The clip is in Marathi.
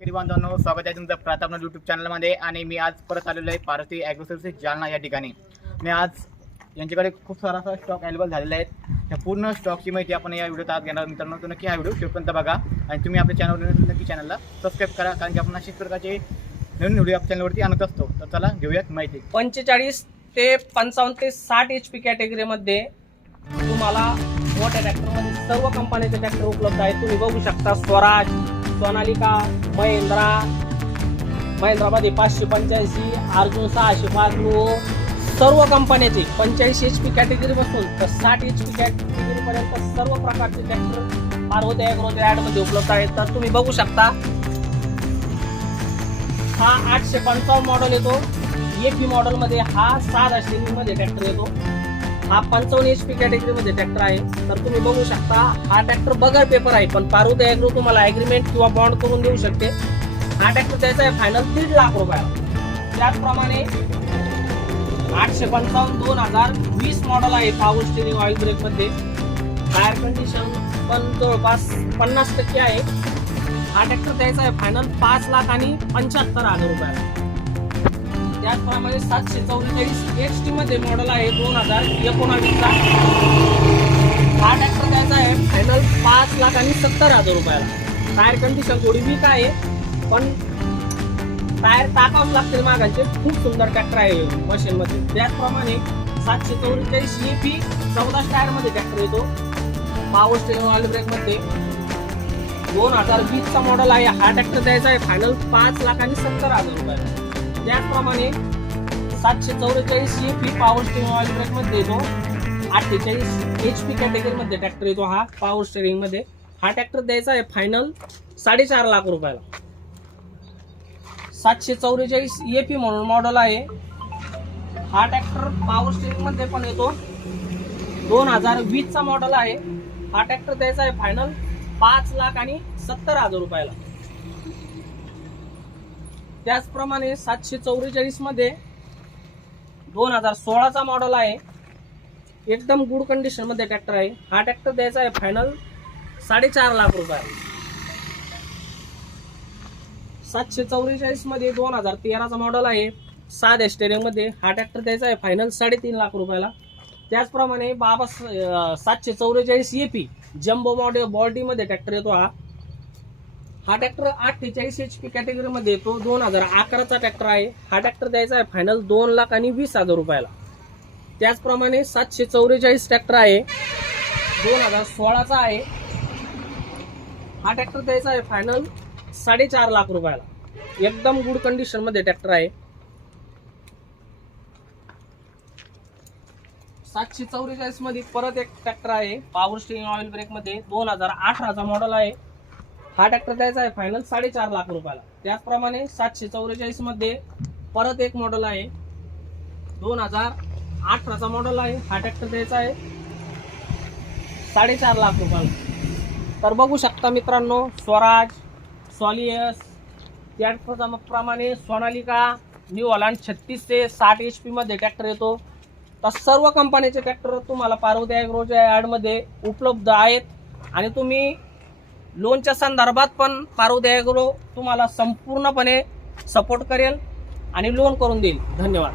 शेतकरी बांधवांनो स्वागत आहे तुमचं प्रताप यूट्यूब चॅनलमध्ये आणि मी आज परत आलेलो आहे पार्वती ॲग्रो सर्व्हिसेस जालना या ठिकाणी. मी आज यांच्याकडे खूप सारा असा स्टॉक अवेलेबल झालेला आहे. त्या पूर्ण स्टॉकची माहिती आपण या व्हिडिओत आज घेणार मित्रांनो तर नक्की हा व्हिडिओ शेवटपर्यंत बघा. आणि तुम्ही आपल्या चॅनलवर नक्की चॅनलला सबस्क्राईब करा कारण की आपण अशाच प्रकारचे नवीन व्हिडिओ आपल्या चॅनलवरती आणत असतो. तर चला घेऊयात माहिती. पंचेचाळीस ते पंचावन्न ते साठ एच पी कॅटेगरीमध्ये तुम्हाला मोठ्या ट्रॅक्टरमध्ये सर्व कंपन्याचे ट्रॅक्टर उपलब्ध आहेत. तुम्ही बघू शकता स्वराज सोनालिका महिंद्रा महिंद्रामध्ये पाचशे पंच्याऐंशी अर्जुन सहाशे पाच लो सर्व कंपन्याचे पंच्याऐंशी एच पी कॅटेगरीपासून तर साठ एच पी कॅटेगरीपर्यंत सर्व प्रकारचे ट्रॅक्टर पार्वती अॅग्रोच्या ॲडमध्ये उपलब्ध आहेत. तर तुम्ही बघू शकता हा आठशे पंचावन्न मॉडेल येतो. एपी मॉडेलमध्ये हा सहा श्रेणी मध्ये ट्रॅक्टर येतो. हा पंचावन्न एच पी कॅटेगरीमध्ये ट्रॅक्टर आहे. तर तुम्ही बघू शकता हा ट्रॅक्टर बगर पेपर आहे पण पार्वती ॲग्रो तुम्हाला अग्रीमेंट किंवा बॉन्ड करून देऊ शकते. हा ट्रॅक्टर द्यायचा आहे फायनल दीड लाख रुपयाला. त्याचप्रमाणे आठशे पंचावन्न दोन हजार वीस मॉडेल आहे पॉवर स्टिरिंग ऑइल ब्रेकमध्ये टायर कंडिशन पण जवळपास पन्नास टक्के आहे. हा ट्रॅक्टर द्यायचा आहे फायनल पाच लाख आणि पंच्याहत्तर हजार रुपयाला. त्याचप्रमाणे सातशे चौवेचाळीस एच टी मध्ये मॉडेल आहे दोन हजार एकोणावीसचा हा ट्रॅक्टर द्यायचा आहे फायनल पाच लाख आणि सत्तर हजार रुपयाला. टायर कंडिशन थोडी वीक आहे पण टायर टाकावंच लागतील मागायचे. खूप सुंदर ट्रॅक्टर आहे मशीनमध्ये त्याचप्रमाणे सातशे चौवेचाळीस ए पी चौदा टायरमध्ये ट्रॅक्टर येतो. पावर स्टेशन ऑल ब्रेकमध्ये दोन हजार वीसचा मॉडल मॉडेल आहे. हा ट्रॅक्टर द्यायचा आहे. फायनल पाच लाख आणि सत्तर हजार रुपयाला. त्याचप्रमाणे सातशे चौवेचाळीस A P power steering oil ब्रेकमध्ये येतो. अठ्ठेचाळीस एच पी कॅटेगरीमध्ये ट्रॅक्टर येतो हा पॉवर स्टेरिंगमध्ये हा ट्रॅक्टर द्यायचा आहे फायनल साडेचार लाख रुपयाला. सातशे चौवेचाळीस ए पी म्हणून मॉडेल आहे. हा ट्रॅक्टर पॉवर स्टेरिंगमध्ये पण येतो. दोन हजार वीसचा मॉडेल आहे. हा ट्रॅक्टर द्यायचा आहे फायनल पाच लाख आणि सत्तर हजार रुपयाला. त्याचप्रमाणे सातशे चौवेचाळीसमध्ये दोन हजार सोळाचा मॉडेल आहे. एकदम गुड कंडिशनमध्ये ट्रॅक्टर आहे. हा ट्रॅक्टर द्यायचा आहे फायनल साडेचार लाख रुपयाला सातशे चौवेचाळीसमध्ये दोन हजार तेराचा मॉडेल आहे. साध्या स्टेरिंग हा ट्रॅक्टर द्यायचा आहे फायनल साडेतीन लाख रुपयाला. त्याचप्रमाणे बाबा सातशे चौवेचाळीस ए पी जम्बो मॉडेल बॉडीमध्ये ट्रॅक्टर येतो हा. हा ट्रॅक्टर अठ्ठेचाळीस एच पी कॅटेगरीमध्ये येतो. दोन हजार अकराचा ट्रॅक्टर आहे. हा ट्रॅक्टर द्यायचा आहे फायनल दोन लाख आणि वीस हजार रुपयाला. त्याचप्रमाणे सातशे चौवेचाळीस ट्रॅक्टर आहे. दोन हजार सोळाचा आहे. हा ट्रॅक्टर द्यायचा आहे फायनल साडेचार लाख रुपयाला. एकदम गुड कंडिशनमध्ये ट्रॅक्टर आहे. सातशे चौवेचाळीसमध्ये परत एक ट्रॅक्टर आहे. पॉवर स्टिंग ऑइल ब्रेकमध्ये दोन हजार अठराचा मॉडेल आहे. हा ट्रॅक्टर द्यायचा आहे फायनल साडेचार लाख रुपयाला. त्याचप्रमाणे सातशे चौवेचाळीसमध्ये परत एक मॉडेल आहे. दोन हजार अठराचा मॉडेल आहे. हा ट्रॅक्टर द्यायचा आहे. साडेचार लाख रुपयाला. तर बघू शकता मित्रांनो स्वराज सॉलियस त्याप्रमाणे सोनालिका न्यू हॉलँड छत्तीस ते साठ एच पीमध्ये ट्रॅक्टर येतो. तर सर्व कंपनीचे ट्रॅक्टर तुम्हाला पार्वती ॲग्रोच्या ॲडमध्ये उपलब्ध आहेत. आणि तुम्ही लोनच्या संदर्भात पण पारू ॲग्रो तुम्हाला संपूर्णपणे सपोर्ट करेल आणि लोन करून देईल. धन्यवाद.